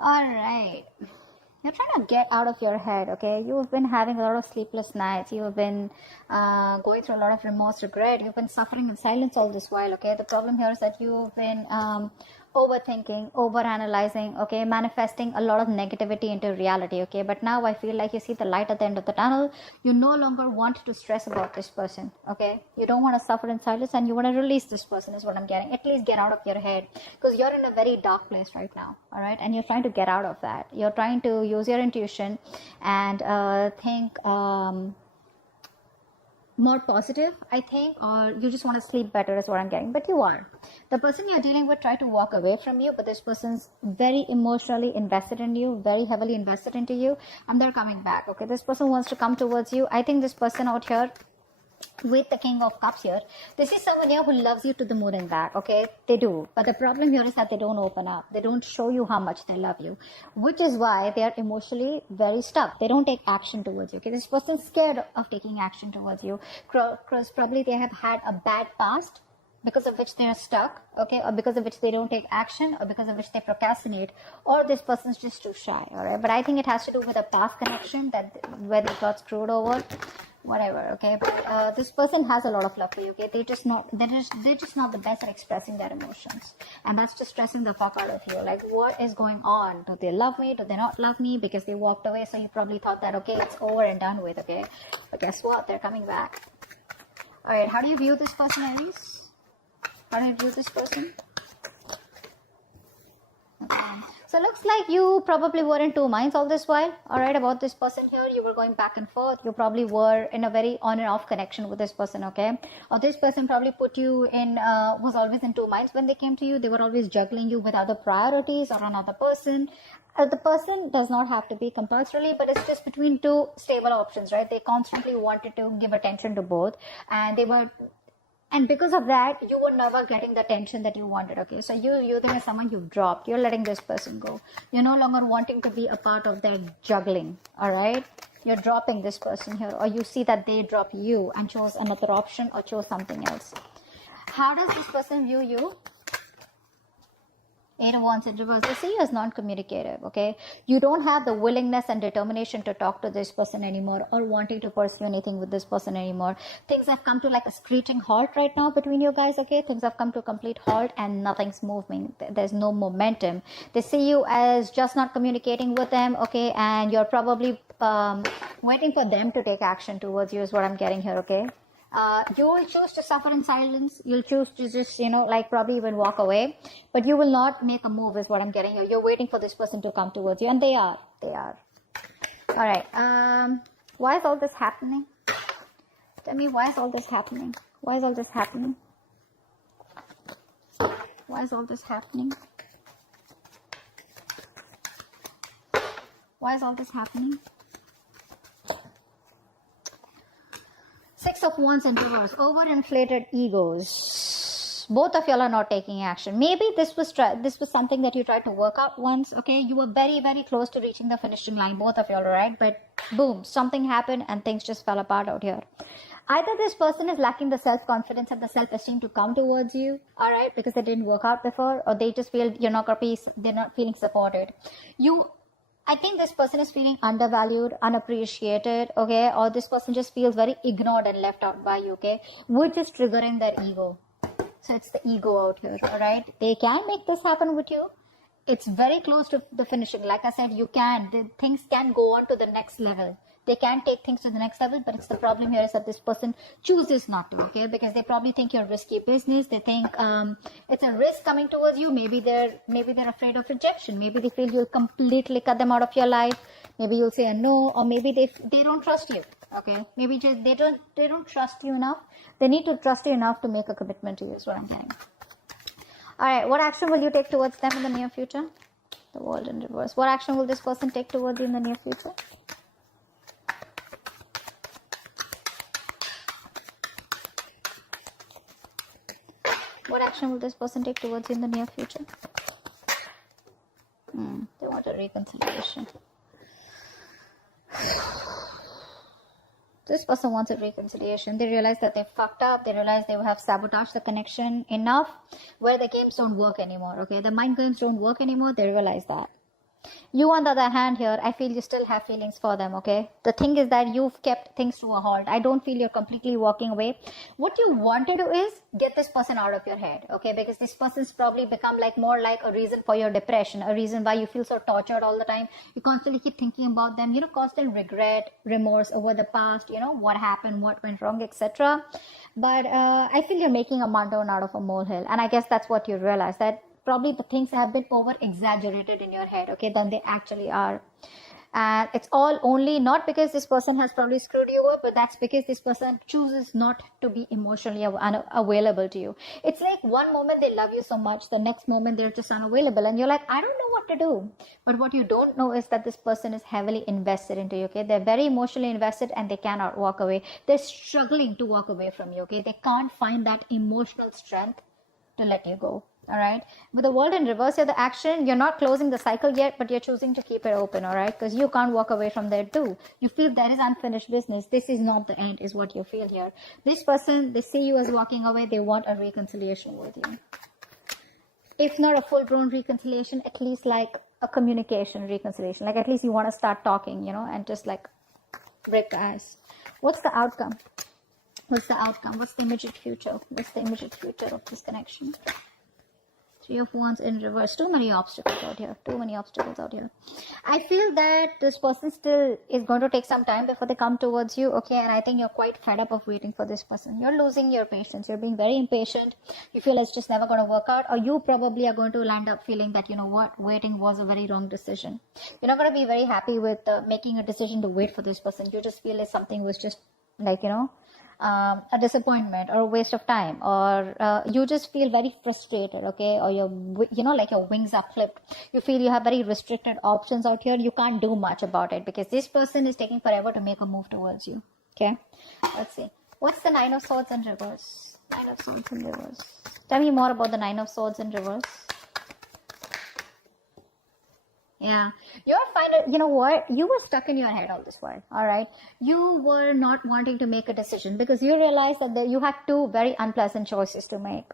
All right. You're trying to get out of your head, okay? You've been having a lot of sleepless nights. You've been going through a lot of remorse, regret. You've been suffering in silence all this while, okay? The problem here is that you've been overthinking, overanalyzing, okay? Manifesting a lot of negativity into reality, okay? But now I feel like you see the light at the end of the tunnel. You no longer want to stress about this person, okay? You don't want to suffer in silence and you want to release this person is what I'm getting. At least get out of your head because you're in a very dark place right now, all right? And you're trying to get out of that. You're trying to use your intuition and think more positive, I think, or you just want to sleep better is what I'm getting. But you are. The person you're dealing with tried to walk away from you, but this person's very emotionally invested in you, very heavily invested into you, and they're coming back, okay? This person wants to come towards you. I think this person out here with the King of Cups here, this is someone here who loves you to the moon and back, okay? They do. But the problem here is that they don't open up. They don't show you how much they love you, which is why they are emotionally very stuck. They don't take action towards you, okay? This person's scared of taking action towards you because probably they have had a bad past because of which they are stuck, okay, or because of which they don't take action, or because of which they procrastinate, or this person's just too shy, all right? But I think it has to do with a past connection that where they got screwed over, whatever, okay? But this person has a lot of love for you, okay? They're just not the best at expressing their emotions, and that's just stressing the fuck out of you. Like, what is going on? Do they love me? Do they not love me? Because they walked away, so you probably thought that, okay, it's over and done with, okay? But guess what? They're coming back. All right, how do you view this person, Aries? How do you view this person? Okay. So it looks like you probably were in two minds all this while, all right, about this person here. You were going back and forth. You probably were in a very on and off connection with this person, okay? Or this person probably put you in, was always in two minds when they came to you. They were always juggling you with other priorities or another person. The person does not have to be compulsorily, but it's just between two stable options, right? They constantly wanted to give attention to both, and they were... And because of that, you were never getting the attention that you wanted, okay? So you're there as someone you've dropped. You're letting this person go. You're no longer wanting to be a part of their juggling, all right? You're dropping this person here, or you see that they drop you and chose another option or chose something else. How does this person view you? 8 of Wands in reverse. They see you as non-communicative, okay? You don't have the willingness and determination to talk to this person anymore or wanting to pursue anything with this person anymore. Things have come to like a screeching halt right now between you guys, okay? Things have come to a complete halt and nothing's moving. There's no momentum. They see you as just not communicating with them, okay? And you're probably waiting for them to take action towards you is what I'm getting here, okay? You will choose to suffer in silence. You'll choose to just, like probably even walk away. But you will not make a move is what I'm getting here. You're waiting for this person to come towards you. And they are. All right. Why is all this happening? Tell me, why is all this happening? Why is all this happening? Why is all this happening? Why is all this happening? 6 of Wands in reverse. Overinflated egos. Both of y'all are not taking action. Maybe this was something that you tried to work out once, okay? You were very, very close to reaching the finishing line, both of y'all, right? But boom, something happened and things just fell apart out here. Either this person is lacking the self-confidence and the self-esteem to come towards you, all right, because it didn't work out before, or they just feel they're not feeling supported. I think this person is feeling undervalued, unappreciated, okay? Or this person just feels very ignored and left out by you, okay? Which is triggering their ego. So it's the ego out here, all right? They can make this happen with you. It's very close to the finishing. Like I said, things can go on to the next level. They can take things to the next level, but it's the problem here is that this person chooses not to, okay? Because they probably think you're risky business. They think it's a risk coming towards you. Maybe they're afraid of rejection. Maybe they feel you'll completely cut them out of your life. Maybe you'll say a no, or maybe they don't trust you, okay? Maybe just they don't trust you enough. They need to trust you enough to make a commitment to you, is what I'm getting. All right, what action will you take towards them in the near future? The World in reverse. What action will this person take towards you in the near future? What action will this person take towards you in the near future? They want a reconciliation. This person wants a reconciliation. They realize that they fucked up. They realize they have sabotaged the connection enough where the games don't work anymore, okay? The mind games don't work anymore. They realize that. You, on the other hand, here, I feel you still have feelings for them, okay? The thing is that you've kept things to a halt. I don't feel you're completely walking away. What you want to do is get this person out of your head, okay? Because this person's probably become like more like a reason for your depression, a reason why you feel so tortured all the time. You constantly keep thinking about them, you know, constant regret, remorse over the past, you know, what happened, what went wrong, etc. But I feel you're making a mountain out of a molehill. And I guess that's what you realize, that probably the things have been over exaggerated in your head, okay, than they actually are. And it's all only not because this person has probably screwed you up, but that's because this person chooses not to be emotionally available to you. It's like one moment they love you so much, the next moment they're just unavailable, and you're like, I don't know what to do. But what you don't know is that this person is heavily invested into you, okay? They're very emotionally invested and they cannot walk away. They're struggling to walk away from you, okay? They can't find that emotional strength to let you go. All right, with the world in reverse here, the action, you're not closing the cycle yet, but you're choosing to keep it open. All right, because you can't walk away from there too. You feel there is unfinished business. This is not the end, is what you feel here. This person, they see you as walking away. They want a reconciliation with you. If not a full-blown reconciliation, at least like a communication reconciliation. Like at least you want to start talking, you know, and just like break the ice. What's the outcome? What's the outcome? What's the immediate future? What's the immediate future of this connection? Three of Wands in reverse. Too many obstacles out here. Too many obstacles out here. I feel that this person still is going to take some time before they come towards you. Okay. And I think you're quite fed up of waiting for this person. You're losing your patience. You're being very impatient. You feel it's just never going to work out. Or you probably are going to land up feeling that, you know what, waiting was a very wrong decision. You're not going to be very happy with making a decision to wait for this person. You just feel like something was just like, you know, a disappointment or a waste of time, or you just feel very frustrated, okay, or like your wings are flipped. You feel you have very restricted options out here. You can't do much about it because this person is taking forever to make a move towards you. Okay, let's see, what's the Nine of Swords in reverse? Nine of Swords in reverse. Tell me more about the Nine of Swords in reverse. Yeah, you're fine. You know what? You were stuck in your head all this while. All right. You were not wanting to make a decision because you realized that you had two very unpleasant choices to make.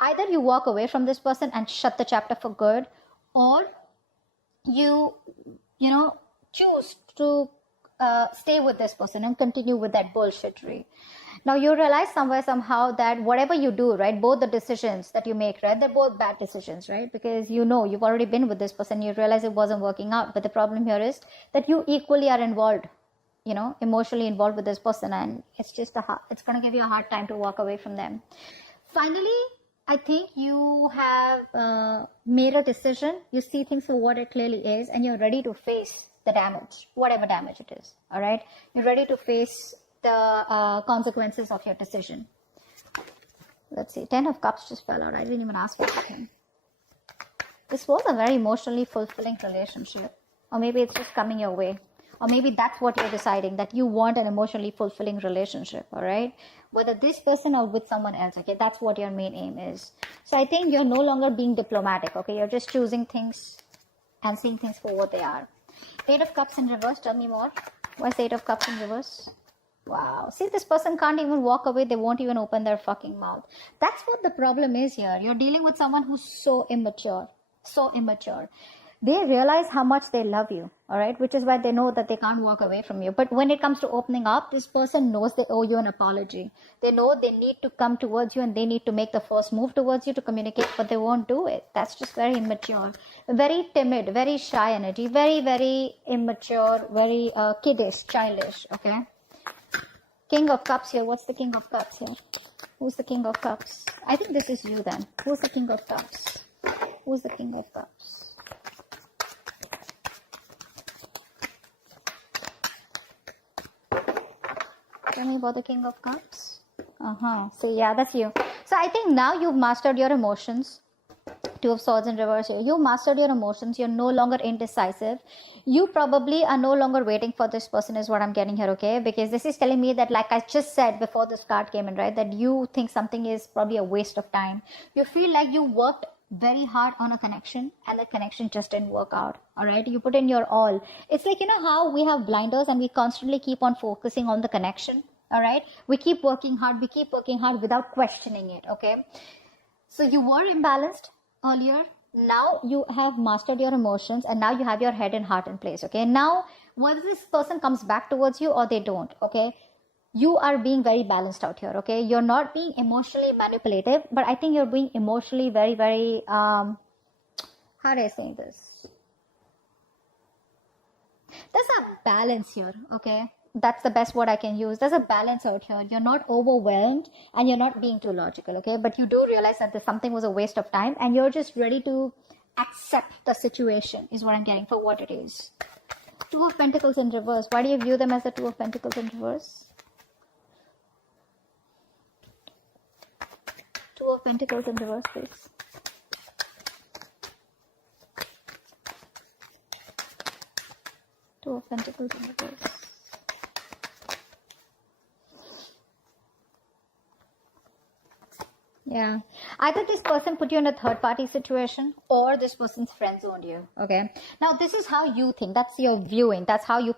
Either you walk away from this person and shut the chapter for good, or you choose to stay with this person and continue with that bullshittery. Now you realize somewhere, somehow that whatever you do, right, both the decisions that you make, right, they're both bad decisions, right? Because you know, you've already been with this person, you realize it wasn't working out. But the problem here is that you equally are involved, you know, emotionally involved with this person, and it's just it's going to give you a hard time to walk away from them. Finally, I think you have made a decision. You see things for what it clearly is, and you're ready to face the damage, whatever damage it is. All right, you're ready to face the consequences of your decision. Let's see, 10 of Cups just fell out. I didn't even ask for anything. This was a very emotionally fulfilling relationship, or maybe it's just coming your way, or maybe that's what you're deciding, that you want an emotionally fulfilling relationship. All right, whether this person or with someone else. Okay, that's what your main aim is. So I think you're no longer being diplomatic. Okay, you're just choosing things and seeing things for what they are. 8 of Cups in reverse. Tell me more. Why is 8 of Cups in reverse? Wow. See, this person can't even walk away. They won't even open their fucking mouth. That's what the problem is here. You're dealing with someone who's so immature. So immature. They realize how much they love you. All right. Which is why they know that they can't walk away from you. But when it comes to opening up, this person knows they owe you an apology. They know they need to come towards you and they need to make the first move towards you to communicate, but they won't do it. That's just very immature. Very timid, very shy energy. Very, very immature, very kiddish, childish. Okay. King of Cups here. What's the King of Cups here? Who's the King of Cups? I think this is you then. Who's the King of Cups? Who's the King of Cups? Tell me about the King of Cups. So yeah, that's you. So I think now you've mastered your emotions. 2 of Swords in reverse here. You mastered your emotions. You're no longer indecisive. You probably are no longer waiting for this person is what I'm getting here, okay? Because this is telling me that, like I just said before this card came in, right? That you think something is probably a waste of time. You feel like you worked very hard on a connection and the connection just didn't work out, all right? You put in your all. It's like, you know how we have blinders and we constantly keep on focusing on the connection, all right? We keep working hard without questioning it, okay? So you were imbalanced earlier. Now you have mastered your emotions, and now you have your head and heart in place. Okay, now whether this person comes back towards you or they don't, okay, you are being very balanced out here. Okay, you're not being emotionally manipulative, but I think you're being emotionally very, very how do I say this, there's a balance here. Okay, that's the best word I can use. There's a balance out here. You're not overwhelmed and you're not being too logical. Okay, but you do realize that something was a waste of time, and you're just ready to accept the situation, is what I'm getting for what it is. Two of Pentacles in reverse. Why do you view them as the Two of Pentacles in reverse? Two of Pentacles in reverse, please. Two of Pentacles in reverse. Yeah, either this person put you in a third party situation or this person's friend zoned you. Okay, now this is how you think, that's your viewing, that's your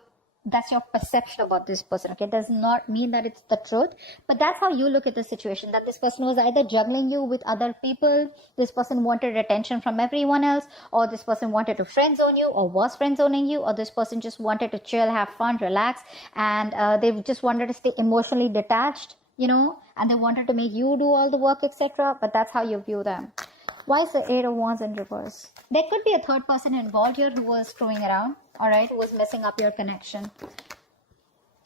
perception about this person. Okay, does not mean that it's the truth, but that's how you look at the situation, that this person was either juggling you with other people, this person wanted attention from everyone else, or this person wanted to friend zone you or was friend zoning you, or this person just wanted to chill, have fun, relax, and they just wanted to stay emotionally detached, and they wanted to make you do all the work, etc. But that's how you view them. Why is the Eight of Wands in reverse? There could be a third person involved here who was screwing around, all right, who was messing up your connection.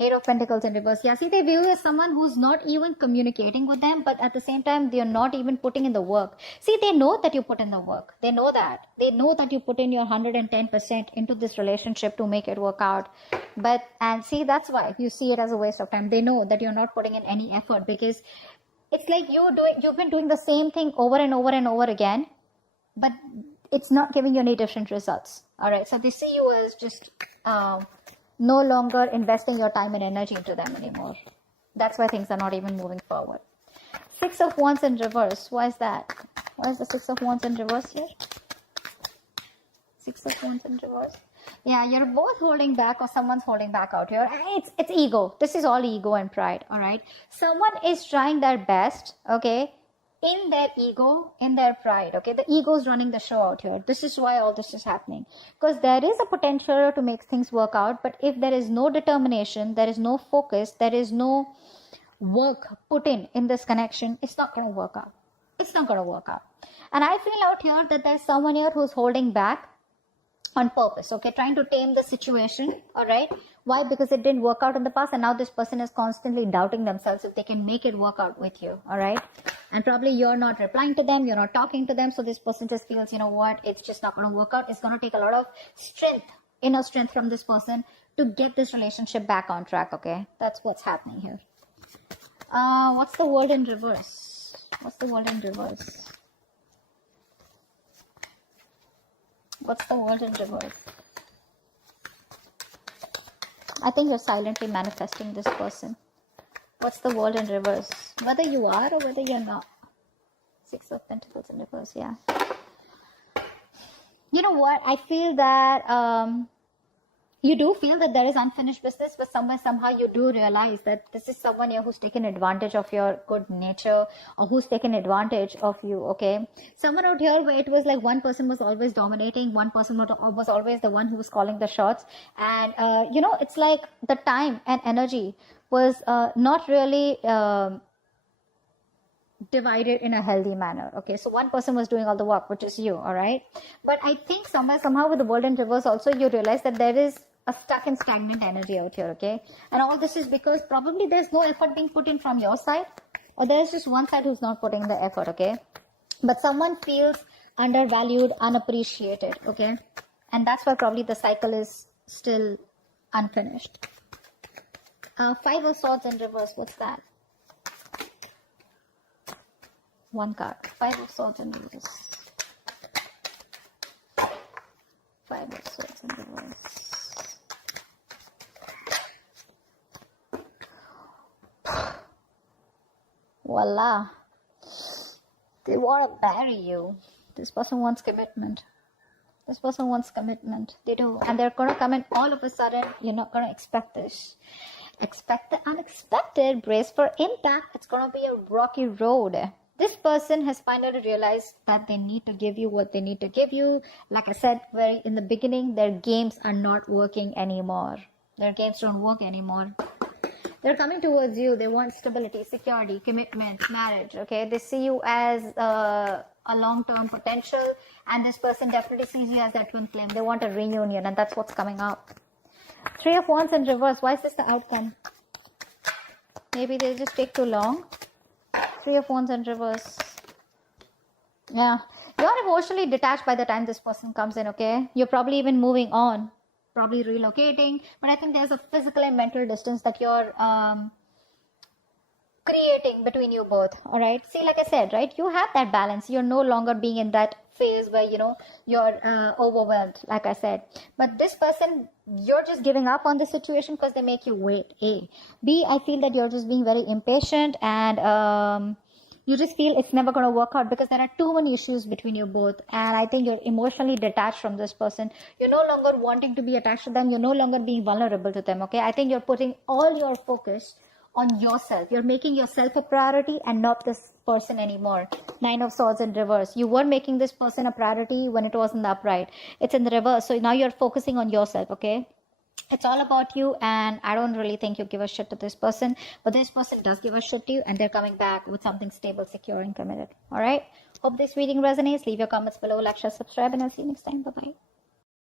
Eight of Pentacles in reverse. Yeah, see, they view you as someone who's not even communicating with them, but at the same time, they're not even putting in the work. See, they know that you put in the work. They know that. They know that you put in your 110% into this relationship to make it work out. And see, that's why you see it as a waste of time. They know that you're not putting in any effort, because it's like you've been doing the same thing over and over and over again, but it's not giving you any different results. All right, so they see you as just no longer investing your time and energy into them anymore. That's why things are not even moving forward. Six of Wands in reverse. Why is that? Why is the Six of Wands in reverse here? Six of Wands in reverse. Yeah, you're both holding back, or someone's holding back out here. It's ego. This is all ego and pride. All right, someone is trying their best, okay, in their ego, in their pride. Okay, the ego is running the show out here. This is why all this is happening, because there is a potential to make things work out, but if there is no determination, there is no focus, there is no work put in this connection, it's not going to work out. It's not going to work out. And I feel out here that there's someone here who's holding back on purpose, okay, trying to tame the situation. All right, why? Because it didn't work out in the past, and now this person is constantly doubting themselves if they can make it work out with you. All right, and probably you're not replying to them, you're not talking to them, so this person just feels, you know what, it's just not going to work out. It's going to take a lot of strength, inner strength from this person to get this relationship back on track. Okay, that's what's happening here. What's the World in reverse? What's the World in reverse? What's the World in reverse? I think you're silently manifesting this person. What's the World in reverse? Whether you are or whether you're not. Six of Pentacles in reverse, yeah. You know what? I feel that you do feel that there is unfinished business, but somehow you do realize that this is someone here who's taken advantage of your good nature, or who's taken advantage of you, okay? Someone out here where it was like one person was always dominating, one person was always the one who was calling the shots, and it's like the time and energy was not really divided in a healthy manner. Okay, so one person was doing all the work, which is you. All right, but I think somehow with the World in reverse also, you realize that there is a stuck and stagnant energy out here. Okay, and all this is because probably there's no effort being put in from your side, or there's just one side who's not putting the effort. Okay, but someone feels undervalued, unappreciated. Okay, and that's why probably the cycle is still unfinished. Five of Swords in reverse. What's that? One card. Five of Swords in reverse. Five of Swords in reverse. Voila. They want to marry you. This person wants commitment. This person wants commitment. They do. And they're going to come in all of a sudden. You're not going to expect this. Expect the unexpected. Brace for impact. It's going to be a rocky road. This person has finally realized that they need to give you what they need to give you. Like I said very in the beginning, their games are not working anymore. Their games don't work anymore. They're coming towards you. They want stability, security, commitment, marriage. Okay, they see you as a long-term potential, and this person definitely sees you as their twin flame. They want a reunion, and that's what's coming up. Three of Wands in reverse. Why is this the outcome? Maybe they just take too long. Three of Wands in reverse. Yeah, you're emotionally detached by the time this person comes in. Okay, you're probably even moving on. Probably relocating, but I think there's a physical and mental distance that you're creating between you both. All right, see, like I said, right, you have that balance. You're no longer being in that phase where you're overwhelmed, like I said. But this person, you're just giving up on the situation because they make you wait. A. B, I feel that you're just being very impatient, and you just feel it's never going to work out because there are too many issues between you both. And I think you're emotionally detached from this person. You're no longer wanting to be attached to them. You're no longer being vulnerable to them. Okay, I think you're putting all your focus on yourself. You're making yourself a priority and not this person anymore. Nine of Swords in reverse. You were making this person a priority when it was in the upright. It's in the reverse. So now you're focusing on yourself. Okay, it's all about you, and I don't really think you give a shit to this person, but this person does give a shit to you, and they're coming back with something stable, secure, and committed. All right, hope this reading resonates. Leave your comments below, like, share, subscribe, and I'll see you next time. Bye bye.